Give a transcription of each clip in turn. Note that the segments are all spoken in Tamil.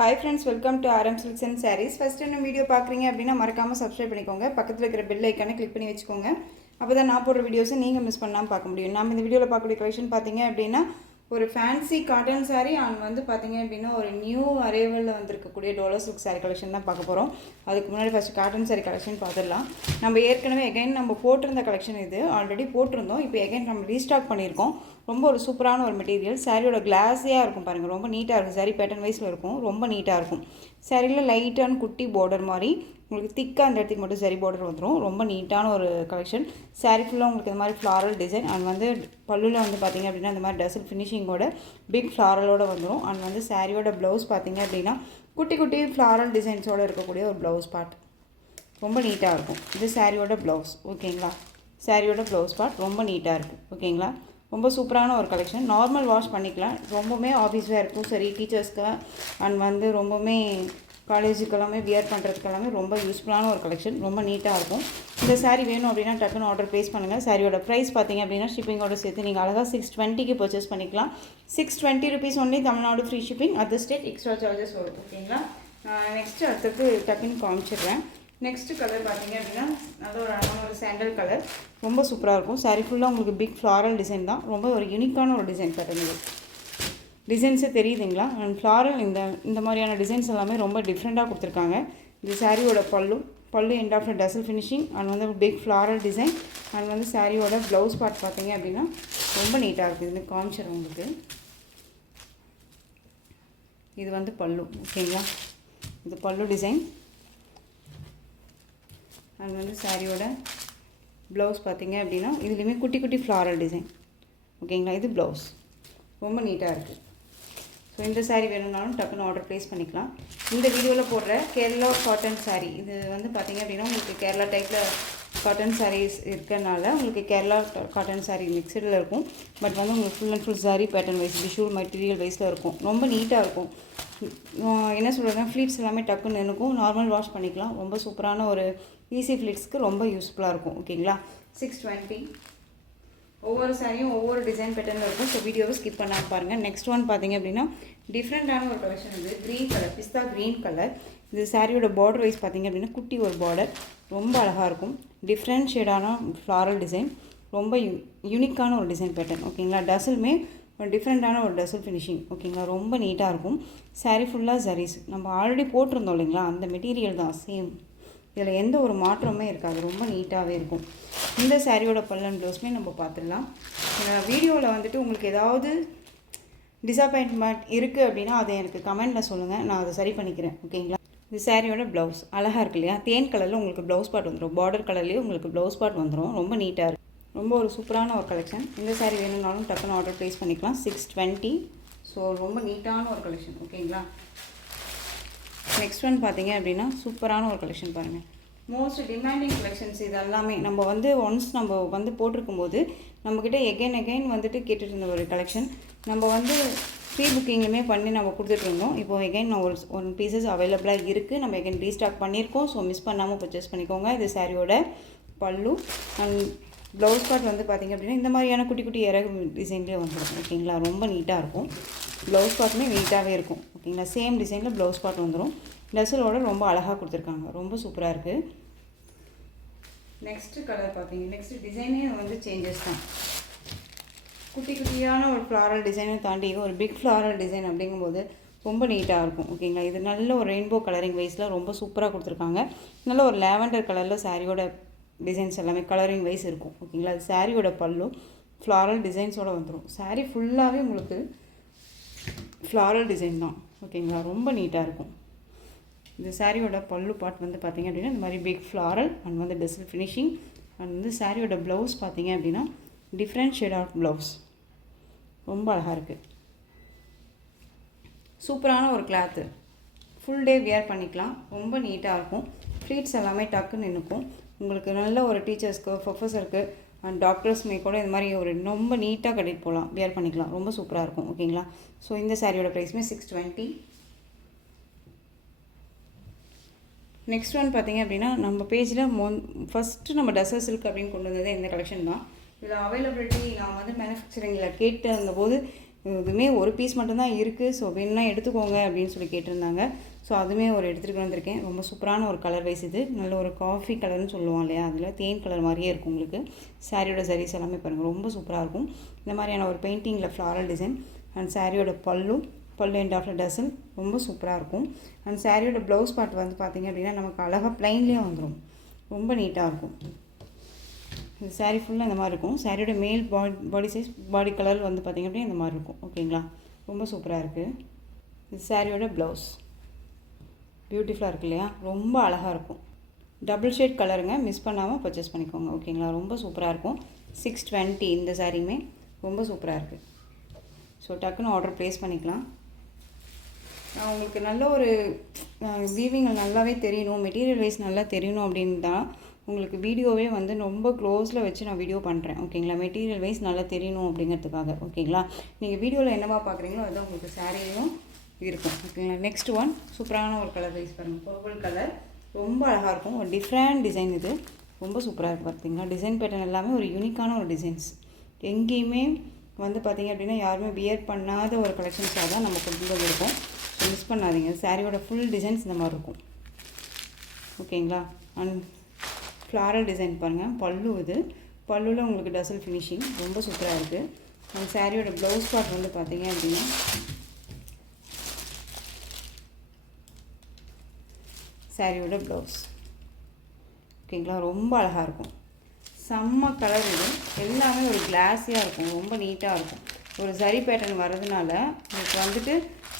Hi friends, welcome to RM Silks and Sarees. First இந்த வீடியோ பார்க்குறீங்க அப்படின்னா மறக்காமல் சப்ஸ்கிரைப் பண்ணிக்கோங்க. பக்கத்தில் இருக்கிற பெல் ஐக்கானை கிளிக் பண்ணி வச்சுக்கோங்க. அப்போ தான் நான் போடுற வீடியோஸை நீங்கள் மிஸ் பண்ணாமல் பார்க்க முடியும். நம்ம இந்த வீடியோவில் பார்க்கக்கூடிய கலெக்ஷன் பார்த்தீங்க அப்படின்னா ஒரு ஃபேன்சி காட்டன் சாரீ அண்ட் வந்து பார்த்தீங்க அப்படின்னா ஒரு நியூ அரைவலில் வந்திருக்கக்கூடிய டோலோ சில்க் சாரீ கலெக்ஷன் தான் பார்க்க போகிறோம். அதுக்கு முன்னாடி ஃபஸ்ட்டு காட்டன் சாரீ கலெக்ஷன் பார்த்துடலாம். நம்ம ஏற்கனவே எகைன் நம்ம போட்டிருந்த கலெக்ஷன் இது ஆல்ரெடி போட்டிருந்தோம். இப்போ எகைன் நம்ம ரீஸ்டாக் பண்ணியிருக்கோம். ரொம்ப ஒரு சூப்பரான ஒரு மெட்டீரியல். சாரியோட கிளாஸியாக இருக்கும் பாருங்கள், ரொம்ப நீட்டாக இருக்கும். சாரீ பேட்டர்ன் வைஸில் இருக்கும், ரொம்ப நீட்டாக இருக்கும். சாரியில் லைட்டான குட்டி பார்டர் மாதிரி உங்களுக்கு திக்காக அந்த இடத்துக்கு மட்டும் சரி பார்டர் வந்துடும். ரொம்ப நீட்டான ஒரு கலெக்ஷன். சாரீ ஃபுல்லாக உங்களுக்கு இந்த மாதிரி ஃப்ளாரல் டிசைன் அண்ட் வந்து பல்லுவில் வந்து பார்த்திங்க அப்படின்னா இந்த மாதிரி டசல் ஃபினிஷிங்கோட பிக் ஃப்ளாரலோடு வந்துடும். அண்ட் வந்து சாரியோட ப்ளவுஸ் பார்த்திங்க அப்படின்னா குட்டி குட்டி ஃப்ளாரல் டிசைன்ஸோடு இருக்கக்கூடிய ஒரு ப்ளவுஸ் பார்ட் ரொம்ப நீட்டாக இருக்கும். இது சாரியோட ப்ளவுஸ், ஓகேங்களா? சாரியோட ப்ளவுஸ் பார்ட் ரொம்ப நீட்டாக இருக்குது, ஓகேங்களா? ரொம்ப சூப்பரான ஒரு கலெக்ஷன். நார்மல் வாஷ் பண்ணிக்கலாம். ரொம்பவுமே ஆஃபீஸ் வேர்க்கும் சரி, டீச்சர்ஸ்க்கு அண்ட் வந்து ரொம்பவுமே காலேஜுக்கு எல்லாமே வியர் பண்ணுறதுக்கு எல்லாமே ரொம்ப யூஸ்ஃபுல்லான ஒரு கலெக்ஷன். ரொம்ப நீட்டாக இருக்கும். இந்த சாரீ வேணும் அப்படின்னா டக்குன்னு ஆர்டர் ப்ளேஸ் பண்ணுங்கள். சாரியோட ப்ரைஸ் பார்த்தீங்க அப்படின்னா ஷிப்பிங்கோட சேர்த்து நீங்கள் அழகாக 620க்கு பர்ச்சேஸ் பண்ணிக்கலாம். 620 rupees only. Tamil Nadu free shipping. Other state extra charges வரும், ஓகேங்களா? நெக்ஸ்ட்டு அடுத்தது டக்குன்னு காமிச்சிடுறேன். நெக்ஸ்ட்டு கலர் பார்த்தீங்க அப்படின்னா நல்ல ஒரு அழகான ஒரு சாண்டல் கலர். ரொம்ப சூப்பராக இருக்கும். சாரீ ஃபுல்லாக உங்களுக்கு பிக் ஃப்ளாரல் டிசைன் தான். ரொம்ப ஒரு யூனிக்கான ஒரு டிசைன் பேட்டர்ன். டிசைன்ஸே தெரியுதுங்களா? அண்ட் ஃப்ளாரல் இந்த மாதிரியான டிசைன்ஸ் எல்லாமே ரொம்ப டிஃப்ரெண்ட்டாக கொடுத்துருக்காங்க. இது சாரியோட பல்லு எண்ட் ஆஃப் டசல் ஃபினிஷிங் அண்ட் வந்து பிக் ஃப்ளாரல் டிசைன் அண்ட் வந்து சாரியோட ப்ளவுஸ் பார்ட் பார்த்தீங்க அப்படின்னா ரொம்ப நீட்டாக இருக்குது. இது காமிச்சிடும் உங்களுக்கு. இது வந்து பல்லு, ஓகேங்களா? இது பல்லு டிசைன் அண்ட் வந்து சாரியோட ப்ளவுஸ் பார்த்தீங்க அப்படின்னா இதுலேயுமே குட்டி குட்டி ஃப்ளாரல் டிசைன், ஓகேங்களா? இது ப்ளவுஸ் ரொம்ப நீட்டாக இருக்குது. ஸோ இந்த சாரீ வேணும்னாலும் டக்குன்னு ஆர்டர் ப்ளேஸ் பண்ணிக்கலாம். இந்த வீடியோவில் போடுற கேரளா காட்டன் சாரீ இது வந்து பார்த்திங்க அப்படின்னா உங்களுக்கு கேரளா டைப்பில் காட்டன் சாரீஸ் இருக்கிறனால உங்களுக்கு கேரளா காட்டன் சாரீ மிக்சடில் இருக்கும். பட் வந்து உங்களுக்கு full and full sari pattern wise visual material வைஸில் இருக்கும். ரொம்ப நீட்டாக இருக்கும். என்ன சொல்கிறதுனா ஃப்ளீட்ஸ் எல்லாமே டக்குன்னு இருக்கும். நார்மல் வாஷ் பண்ணிக்கலாம். ரொம்ப சூப்பரான ஒரு ஈஸி ஃப்ளீட்ஸ்க்கு ரொம்ப யூஸ்ஃபுல்லாக இருக்கும், ஓகேங்களா? 620. ஒவ்வொரு சாரியும் ஒவ்வொரு டிசைன் பேட்டர்னில் இருக்கும். ஸோ வீடியோவை ஸ்கிப் பண்ணாமல் பாருங்கள். நெக்ஸ்ட் ஒன் பார்த்திங்க அப்படின்னா டிஃப்ரெண்ட்டான ஒரு கலெக்ஷன். இது க்ரீன் கலர், பிஸ்தா க்ரீன் கலர். இது சாரியோட பார்டர் வைஸ் பார்த்திங்க அப்படின்னா குட்டி ஒரு பார்டர் ரொம்ப அழகாக இருக்கும். டிஃப்ரெண்ட் ஷேடான ஃப்ளாரல் டிசைன், ரொம்ப யூனிக்கான ஒரு டிசைன் பேட்டர்ன், ஓகேங்களா? டசலுமே ஒரு டிஃப்ரெண்ட்டான ஒரு டசல் ஃபினிஷிங், ஓகேங்களா? ரொம்ப நீட்டாக இருக்கும். சாரீ ஃபுல்லாக ஜரீஸ் நம்ம ஆல்ரெடி போட்டிருந்தோம் இல்லைங்களா, அந்த மெட்டீரியல் தான் சேம். இதில் எந்த ஒரு மாற்றமே இருக்காது. ரொம்ப நீட்டாகவே இருக்கும். இந்த சாரியோட பல்லன் ப்ளவுஸுமே நம்ம பார்த்துடலாம். வீடியோவில் வந்துட்டு உங்களுக்கு ஏதாவது டிசப்பாயின்மெண்ட் இருக்குது அப்படின்னா அதை எனக்கு கமெண்ட்டில் சொல்லுங்கள், நான் அதை சரி பண்ணிக்கிறேன், ஓகேங்களா? இது சாரியோட ப்ளவுஸ் அழகாக இருக்கு இல்லையா? தேன் கலரில் உங்களுக்கு ப்ளவுஸ் பார்ட் வந்துடும். பார்டர் கலர்லேயும் உங்களுக்கு ப்ளவுஸ் பார்ட் வந்துடும். ரொம்ப நீட்டாக இருக்குது. ரொம்ப ஒரு சூப்பரான ஒரு கலெக்ஷன். இந்த சாரீ வேணும்னாலும் டக்குன்னு ஆர்டர் ப்ளேஸ் பண்ணிக்கலாம். 620. ஸோ ரொம்ப நீட்டான ஒரு கலெக்ஷன், ஓகேங்களா? நெக்ஸ்ட் ஒன் பார்த்தீங்க அப்படின்னா சூப்பரான ஒரு கலெக்ஷன் பாருங்கள். மோஸ்ட் டிமாண்டிங் கலெக்ஷன்ஸ் இது எல்லாமே. நம்ம வந்து ஒன்ஸ் நம்ம வந்து போட்டிருக்கும்போது நம்மக்கிட்ட எகைன் வந்துட்டு கேட்டுட்டு இருந்த ஒரு கலெக்ஷன். நம்ம வந்து ப்ரீ புக்கிங்குமே பண்ணி நம்ம கொடுத்துட்ருந்தோம். இப்போது எகைன் ஒன் பீசஸ் அவைலபிளாக இருக்குது. நம்ம எகைன் ரீஸ்டாக் பண்ணியிருக்கோம். ஸோ மிஸ் பண்ணாமல் பர்ச்சேஸ் பண்ணிக்கோங்க. இது சாரியோட பல்லு அண்ட் ப்ளவுஸ் பார்ட் வந்து பார்த்திங்க அப்படின்னா இந்த மாதிரியான குட்டி குட்டி இறகு டிசைன்லேயே வந்துடும், ஓகேங்களா? ரொம்ப நீட்டாக இருக்கும். ப்ளவுஸ் பார்ட்டுமே நீட்டாகவே இருக்கும், ஓகேங்களா? சேம் டிசைனில் ப்ளவுஸ் பார்ட் வந்துடும். டசலோட ரொம்ப அழகாக கொடுத்துருக்காங்க. ரொம்ப சூப்பராக இருக்குது. நெக்ஸ்ட்டு கலர் பார்த்தீங்க, நெக்ஸ்ட்டு டிசைனே வந்து சேஞ்சஸ் தான். குட்டி குட்டியான ஒரு ஃப்ளாரல் டிசைனை தாண்டி ஒரு பிக் ஃப்ளாரல் டிசைன் அப்படிங்கும்போது ரொம்ப நீட்டாக இருக்கும், ஓகேங்களா? இது நல்ல ஒரு ரெயின்போ கலரிங் வைஸில் ரொம்ப சூப்பராக கொடுத்துருக்காங்க. நல்ல ஒரு லேவண்டர் கலரில் சாரியோட டிசைன்ஸ் எல்லாமே கலரிங் வைஸ் இருக்கும், ஓகேங்களா? அது சாரியோட பல்லு ஃப்ளாரல் டிசைன்ஸோடு வந்துடும். சாரீ ஃபுல்லாகவே உங்களுக்கு ஃப்ளாரல் டிசைன் தான், ஓகேங்களா? ரொம்ப நீட்டாக இருக்கும். இந்த சாரியோட பல்லு பார்ட் வந்து பார்த்திங்க அப்படின்னா இந்த மாதிரி பிக் ஃப்ளாரல் அண்ட் வந்து டசல் ஃபினிஷிங் அண்ட் வந்து சாரியோட ப்ளவுஸ் பார்த்திங்க அப்படின்னா டிஃப்ரெண்ட் ஷேட் ஆஃப் ப்ளவுஸ் ரொம்ப அழகாக இருக்குது. சூப்பரான ஒரு கிளாத்து. ஃபுல் டே வியர் பண்ணிக்கலாம். ரொம்ப நீட்டாக இருக்கும். ஃப்ளீட்ஸ் எல்லாமே டக்குன்னு நின்றுக்கும். உங்களுக்கு நல்ல ஒரு டீச்சர்ஸ்க்கு, ப்ரொஃபஸருக்கு அண்ட் டாக்டர்ஸ்மே கூட இந்த மாதிரி ஒரு ரொம்ப நீட்டாக கட்டிட்டு போகலாம், வியர் பண்ணிக்கலாம். ரொம்ப சூப்பராக இருக்கும், ஓகேங்களா? ஸோ இந்த சாரியோட ப்ரைஸுமே 620. நெக்ஸ்ட் ஒன் பார்த்திங்க அப்படின்னா நம்ம பேஜில் ஃபஸ்ட்டு நம்ம டசர் சில்க் அப்படின்னு கொண்டு வந்தது இந்த கலெக்ஷன் தான். இதில் அவைலபிலிட்டி நான் வந்து மேனுஃபேக்சரிங்கில் கேட்டு இருந்தபோது இதுவுமே ஒரு பீஸ் மட்டும்தான் இருக்குது. ஸோ வேணும்னா எடுத்துக்கோங்க அப்படின்னு சொல்லி கேட்டிருந்தாங்க. ஸோ அதுவுமே ஒரு எடுத்துகிட்டு வந்திருக்கேன். ரொம்ப சூப்பரான ஒரு கலர் வைஸ் இது. நல்ல ஒரு காஃபி கலர்னு சொல்லுவோம் இல்லையா, அதில் தேன் கலர் மாதிரியே இருக்கும் உங்களுக்கு. சாரியோட சரிஸ் எல்லாமே பாருங்கள், ரொம்ப சூப்பராக இருக்கும். இந்த மாதிரியான ஒரு பெயிண்டிங்கில் ஃப்ளாரல் டிசைன் அண்ட் சாரியோட பல்லு எண்ட் ஆஃப் டசல் ரொம்ப சூப்பராக இருக்கும். அண்ட் சாரியோட ப்ளவுஸ் பார்ட் வந்து பார்த்திங்க அப்படின்னா நமக்கு அழகாக ப்ளைன்லேயே வந்துடும், ரொம்ப நீட்டாக இருக்கும். இந்த சாரீ ஃபுல்லாக இந்த மாதிரி இருக்கும். சாரியோட மேல் பாடி சைஸ் பாடி கலர் வந்து பார்த்திங்க அப்படின்னா இந்த மாதிரி இருக்கும். ஓகேங்களா, ரொம்ப சூப்பராக இருக்குது. இது சாரியோட ப்ளவுஸ் பியூட்டிஃபுல்லாக இருக்குது இல்லையா, ரொம்ப அழகாக இருக்கும். டபுள் ஷேட் கலருங்க, மிஸ் பண்ணாமல் பர்ச்சேஸ் பண்ணிக்கோங்க. ஓகேங்களா, ரொம்ப சூப்பராக இருக்கும். 620 இந்த சாரியுமே ரொம்ப சூப்பராக இருக்குது. ஸோ டக்குன்னு ஆர்டர் ப்ளேஸ் பண்ணிக்கலாம். உங்களுக்கு நல்ல ஒரு வீவிங் நல்லாவே தெரியணும், மெட்டீரியல் வைஸ் நல்லா தெரியணும் அப்படின்னு தான் உங்களுக்கு வீடியோவே வந்து ரொம்ப க்ளோஸில் வச்சு நான் வீடியோ பண்ணுறேன். ஓகேங்களா, மெட்டீரியல் வைஸ் நல்லா தெரியணும் அப்படிங்கிறதுக்காக. ஓகேங்களா, நீங்கள் வீடியோவில் என்னவா பார்க்குறீங்களோ அதுதான் உங்களுக்கு சாரியும் இருக்கும். ஓகேங்களா, நெக்ஸ்ட் ஒன் சூப்பரான ஒரு கலர் வைஸ் பாருங்கள், பர்பிள் கலர் ரொம்ப அழகாக இருக்கும். ஒரு டிஃப்ரெண்ட் டிசைன், இது ரொம்ப சூப்பராக இருக்குது. பார்த்தீங்களா, டிசைன் பேட்டர்ன் எல்லாமே ஒரு யூனிக்கான ஒரு டிசைன்ஸ். எங்கேயுமே வந்து பார்த்திங்க அப்படின்னா யாருமே வியர் பண்ணாத ஒரு கலெக்ஷன்ஸாக தான் நம்ம கொண்டு வந்திருக்கோம். ஸோ மிஸ் பண்ணாதீங்க. சாரியோட ஃபுல் டிசைன்ஸ் இந்த மாதிரி இருக்கும். ஓகேங்களா, அண்ட் ஃப்ளாரல் டிசைன் பாருங்கள், பல்லு இது. பல்லுவில் உங்களுக்கு டசல் ஃபினிஷிங் ரொம்ப சூப்பராக இருக்குது. அண்ட் சாரியோட ப்ளவுஸ் பார்ட் வந்து பார்த்திங்க அப்படின்னா சாரியோட ப்ளவுஸ். ஓகேங்களா, ரொம்ப அழகாக இருக்கும். செம்ம கலர் இது. எல்லாமே ஒரு கிளாஸியாக இருக்கும், ரொம்ப நீட்டாக இருக்கும். ஒரு சரி பேட்டர்ன் வர்றதுனால உங்களுக்கு வந்துட்டு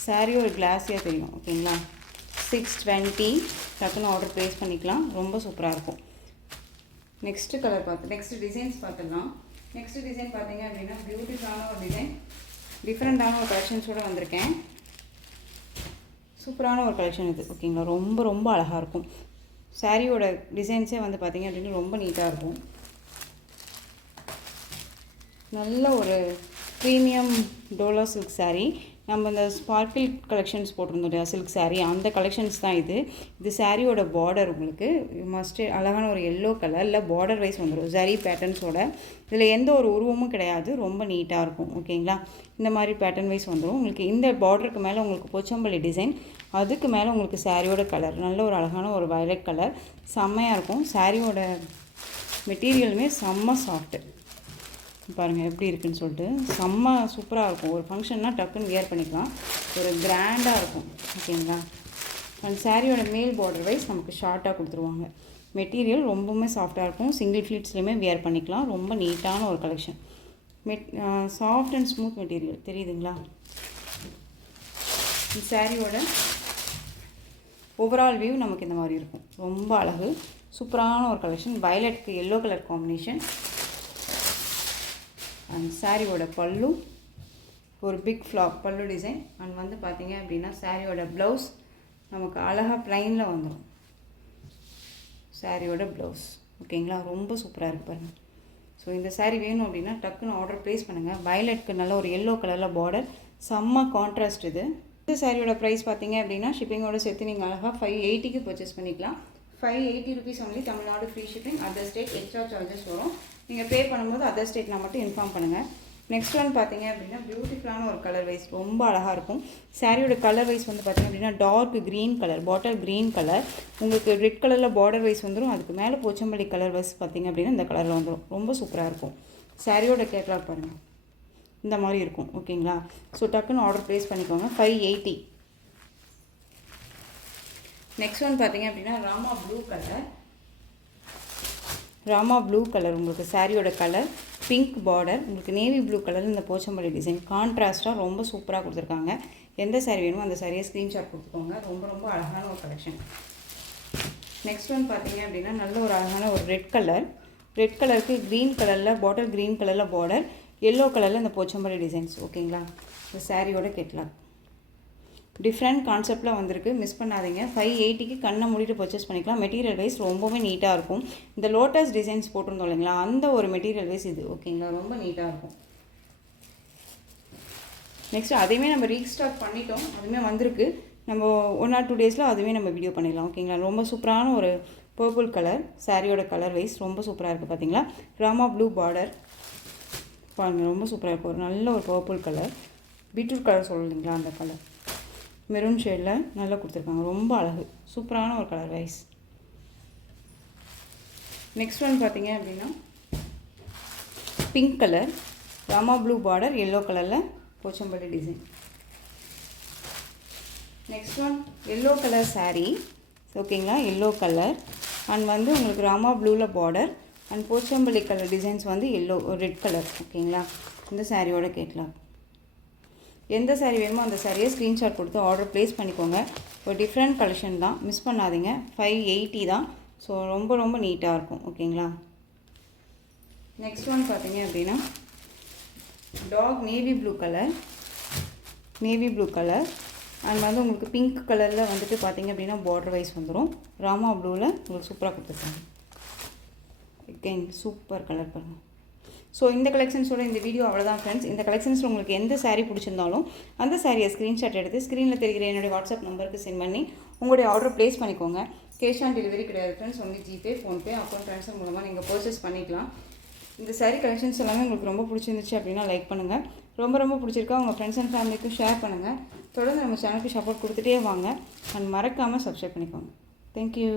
சாரி ஒரு கிளாஸியாக தெரியும். ஓகேங்களா, 620 டக்குன்னு ஆர்டர் ப்ளேஸ் பண்ணிக்கலாம். ரொம்ப சூப்பராக இருக்கும். நெக்ஸ்ட்டு கலர் நெக்ஸ்ட்டு டிசைன்ஸ் பார்த்துடலாம். நெக்ஸ்ட்டு டிசைன் பார்த்தீங்க அப்படின்னா பியூட்டிஃபுல்லான ஒரு டிசைன், டிஃப்ரெண்ட்டான ஒரு கலெக்ஷன்ஸோடு வந்திருக்கேன். சூப்பரான ஒரு கலெக்ஷன் இது. ஓகேங்களா, ரொம்ப ரொம்ப அழகாக இருக்கும். சாரியோட டிசைன்ஸே வந்து பார்த்திங்க அப்படின்னு ரொம்ப நீட்டாக இருக்கும். நல்ல ஒரு ப்ரீமியம் டோலோ சில்க் சாரீ. நம்ம இந்த ஸ்பார்க்கிள் கலெக்ஷன்ஸ் போட்டிருந்தோம் இல்லையா, சில்க் சாரீ, அந்த கலெக்ஷன்ஸ் தான் இது. இது சாரியோட பார்டர் உங்களுக்கு மஸ்ட்டு அழகான ஒரு எல்லோ கலரில் பார்டர் வைஸ் வந்துடும், ஜரி பேட்டர்ன்ஸோட. இதில் எந்த ஒரு உருவமும் கிடையாது, ரொம்ப நீட்டாக இருக்கும். ஓகேங்களா, இந்த மாதிரி பேட்டர்ன் வைஸ் வந்துடும் உங்களுக்கு. இந்த பார்டருக்கு மேலே உங்களுக்கு போச்சம்பள்ளி டிசைன், அதுக்கு மேலே உங்களுக்கு சாரியோட கலர் நல்ல ஒரு அழகான ஒரு வயலட் கலர், செம்மையாக இருக்கும். சாரியோட மெட்டீரியலுமே செம்ம சாஃப்ட்டு பாருங்கள் எப்படி இருக்குதுன்னு சொல்லிட்டு. செம்ம சூப்பராக இருக்கும். ஒரு ஃபங்க்ஷன்னா டக்குன்னு வியர் பண்ணிக்கலாம், ஒரு கிராண்டாக இருக்கும். ஓகேங்களா, அண்ட் சாரியோட மேல் பார்டர் வைஸ் நமக்கு ஷார்ட்டாக கொடுத்துருவாங்க. மெட்டீரியல் ரொம்பவுமே சாஃப்டாக இருக்கும். சிங்கிள் ஃப்ளீட்ஸ்லேயுமே வியர் பண்ணிக்கலாம். ரொம்ப நீட்டான ஒரு collection. Soft and smooth material தெரியுதுங்களா. சாரியோட ஓவரால் வியூ நமக்கு இந்த மாதிரி இருக்கும். ரொம்ப அழகு, சூப்பரான ஒரு கலெக்ஷன். வயலட்டுக்கு எல்லோ கலர் காம்பினேஷன். அண்ட் சாரியோட பல்லு ஒரு பிக் ஃப்ளாப் பல்லு டிசைன். அண்ட் வந்து பார்த்திங்க அப்படின்னா சாரியோட ப்ளவுஸ் நமக்கு அழகாக ப்ளைனில் வந்துடும். சாரியோட ப்ளவுஸ் ஓகேங்களா, ரொம்ப சூப்பராக இருக்குது பாருங்கள். ஸோ இந்த சாரீ வேணும் அப்படின்னா டக்குன்னு ஆர்டர் ப்ளேஸ் பண்ணுங்கள். வயலட்டுக்கு நல்ல ஒரு எல்லோ கலரில் பார்டர், செம்ம கான்ட்ராஸ்ட் இது. இந்த சாரியோட ப்ரைஸ் பார்த்திங்க அப்படின்னா ஷிப்பிங்கோட சேர்த்து நீங்கள் அழகாக 580க்கு பர்ச்சேஸ் பண்ணிக்கலாம். 580 rupees only. Tamil Nadu free shipping. Other state extra charges வரும். நீங்கள் பே பண்ணும்போது அதர் ஸ்டேட்னா மட்டும் இன்ஃபார்ம் பண்ணுங்கள். நெக்ஸ்ட் ஒன் பார்த்தீங்க அப்படின்னா பியூட்டிஃபுல்லான ஒரு கலர் வைஸ், ரொம்ப அழகாக இருக்கும். சாரியோட கலர் வைஸ் வந்து பார்த்திங்க அப்படின்னா dark green colour, bottle green colour, உங்களுக்கு ரெட் கலரில் பார்டர் வைஸ் வந்துடும். அதுக்கு மேலே போச்சம்பள்ளி கலர் வைஸ் பார்த்திங்க அப்படின்னா இந்த கலரில் வந்துடும். ரொம்ப சூப்பராக இருக்கும். சாரியோட கேட்லாக் பாருங்கள், இந்த மாதிரி இருக்கும். ஓகேங்களா, ஸோ டக்குன்னு ஆர்டர் ப்ளேஸ் பண்ணிக்கோங்க. 580. நெக்ஸ்ட் ஒன் பார்த்திங்க அப்படின்னா Rama blue colour. Rama blue colour உங்களுக்கு சாரியோட கலர், பிங்க் பார்டர், உங்களுக்கு நேவி ப்ளூ கலர் இந்த போச்சம்பள்ளி டிசைன் கான்ட்ராஸ்ட்டாக ரொம்ப சூப்பராக கொடுத்துருக்காங்க. எந்த சாரீ வேணுமோ அந்த சாரியை ஸ்க்ரீன்ஷாட் கொடுத்துக்கோங்க. ரொம்ப ரொம்ப அழகான ஒரு கலெக்ஷன். நெக்ஸ்ட் ஒன் பார்த்திங்க அப்படின்னா நல்ல ஒரு அழகான ஒரு ரெட் கலர். ரெட் கலருக்கு க்ரீன் கலரில் பாட்டில் க்ரீன் கலரில் பார்டர், எல்லோ கலரில் இந்த போச்சம்பள்ளி டிசைன்ஸ். ஓகேங்களா, இந்த சாரியோட கேட்லாக் டிஃப்ரெண்ட் கான்செப்டில் வந்திருக்கு, மிஸ் பண்ணாதீங்க. 580க்கு கண்ணை மூடிட்டு பர்ச்சேஸ் பண்ணிக்கலாம். மெட்டீரியல் வைஸ் ரொம்பவே நீட்டாக இருக்கும். இந்த லோட்டஸ் டிசைன்ஸ் போட்டிருந்தோம் இல்லைங்களா, அந்த ஒரு மெட்டீரியல் வைஸ் இது. ஓகேங்களா, ரொம்ப நீட்டாக இருக்கும். நெக்ஸ்ட் அதையுமே நம்ம ரீஸ்டாக் பண்ணிட்டோம், அதுவுமே வந்திருக்கு. நம்ம 1 or 2 days அதுவுமே நம்ம வீடியோ பண்ணிடலாம். ஓகேங்களா, ரொம்ப சூப்பரான ஒரு பர்பிள் கலர், சாரியோட கலர் வைஸ் ரொம்ப சூப்பராக இருக்குது. பார்த்தீங்களா, ராமா ப்ளூ பார்டர் பாருங்கள், ரொம்ப சூப்பராக இருக்கும். ஒரு நல்ல ஒரு பர்பிள் கலர், பீட்ரூட் கலர் சொல்லுங்களா அந்த கலர் மெரூன் ஷேடில் நல்லா கொடுத்துருக்காங்க. ரொம்ப அழகு, சூப்பரான ஒரு கலர் வைஸ். நெக்ஸ்ட் ஒன் பார்த்தீங்க அப்படின்னா pink colour, Rama blue border, yellow கலரில் Pochampally design. Next one yellow colour saree, ஓகேங்களா. எல்லோ கலர் அண்ட் வந்து உங்களுக்கு ராமா ப்ளூவில் border and Pochampally colour designs வந்து எல்லோ ரெட் கலர், ஓகேங்களா. இந்த சாரியோட கேட்கலாம். எந்த சாரீ வேணுமோ அந்த சாரியை ஸ்க்ரீன்ஷாட் கொடுத்து ஆர்டர் ப்ளேஸ் பண்ணிக்கோங்க. ஒரு டிஃப்ரெண்ட் கலெக்ஷன் தான், மிஸ் பண்ணாதீங்க. 580 தான். ஸோ ரொம்ப ரொம்ப நீட்டாக இருக்கும், ஓகேங்களா. நெக்ஸ்ட் ஒன் பார்த்தீங்க அப்படின்னா dark navy blue colour and வந்து உங்களுக்கு பிங்க் கலரில் வந்துட்டு பார்த்தீங்க அப்படின்னா பார்டர் வைஸ் வந்துடும். ராமா ப்ளூவில் உங்களுக்கு சூப்பராக கொடுத்துருக்காங்க. ஓகேங்க, சூப்பர் கலர் பாருங்கள். ஸோ இந்த கலெக்ஷன்ஸோட இந்த வீடியோ அவ்வளோதான் ஃப்ரெண்ட்ஸ். இந்த கலெக்ஷன்ஸில் உங்களுக்கு எந்த சாரீ பிடிச்சிருந்தாலும் அந்த சாரியை ஸ்க்ரீன்ஷாட் எடுத்து ஸ்க்ரீனில் தெரிகிற என்னுடைய வாட்ஸ்அப் நம்பருக்கு சென்ட் பண்ணி உங்களுடைய ஆர்டர் ப்ளேஸ் பண்ணிக்கோங்க. கேஷ் ஆன் டெலிவரி கிடையாது friends, only GPay, PhonePe, account transfer மூலமாக நீங்கள் பர்ச்சேஸ் பண்ணிக்கலாம். இந்த சாரீ கலெக்ஷன்ஸ் எல்லாமே உங்களுக்கு ரொம்ப பிடிச்சிருந்துச்சு அப்படின்னா லைக் பண்ணுங்கள். ரொம்ப பிடிச்சிருக்கா உங்கள் ஃப்ரெண்ட்ஸ் அண்ட் ஃபேமிலிக்கும் ஷேர் பண்ணுங்கள். தொடர்ந்து நம்ம சேனலுக்கு சப்போர்ட் கொடுத்துட்டே வாங்க அண்ட் மறக்காமல் சப்ஸ்கிரைப் பண்ணிக்கோங்க. தேங்க்யூ.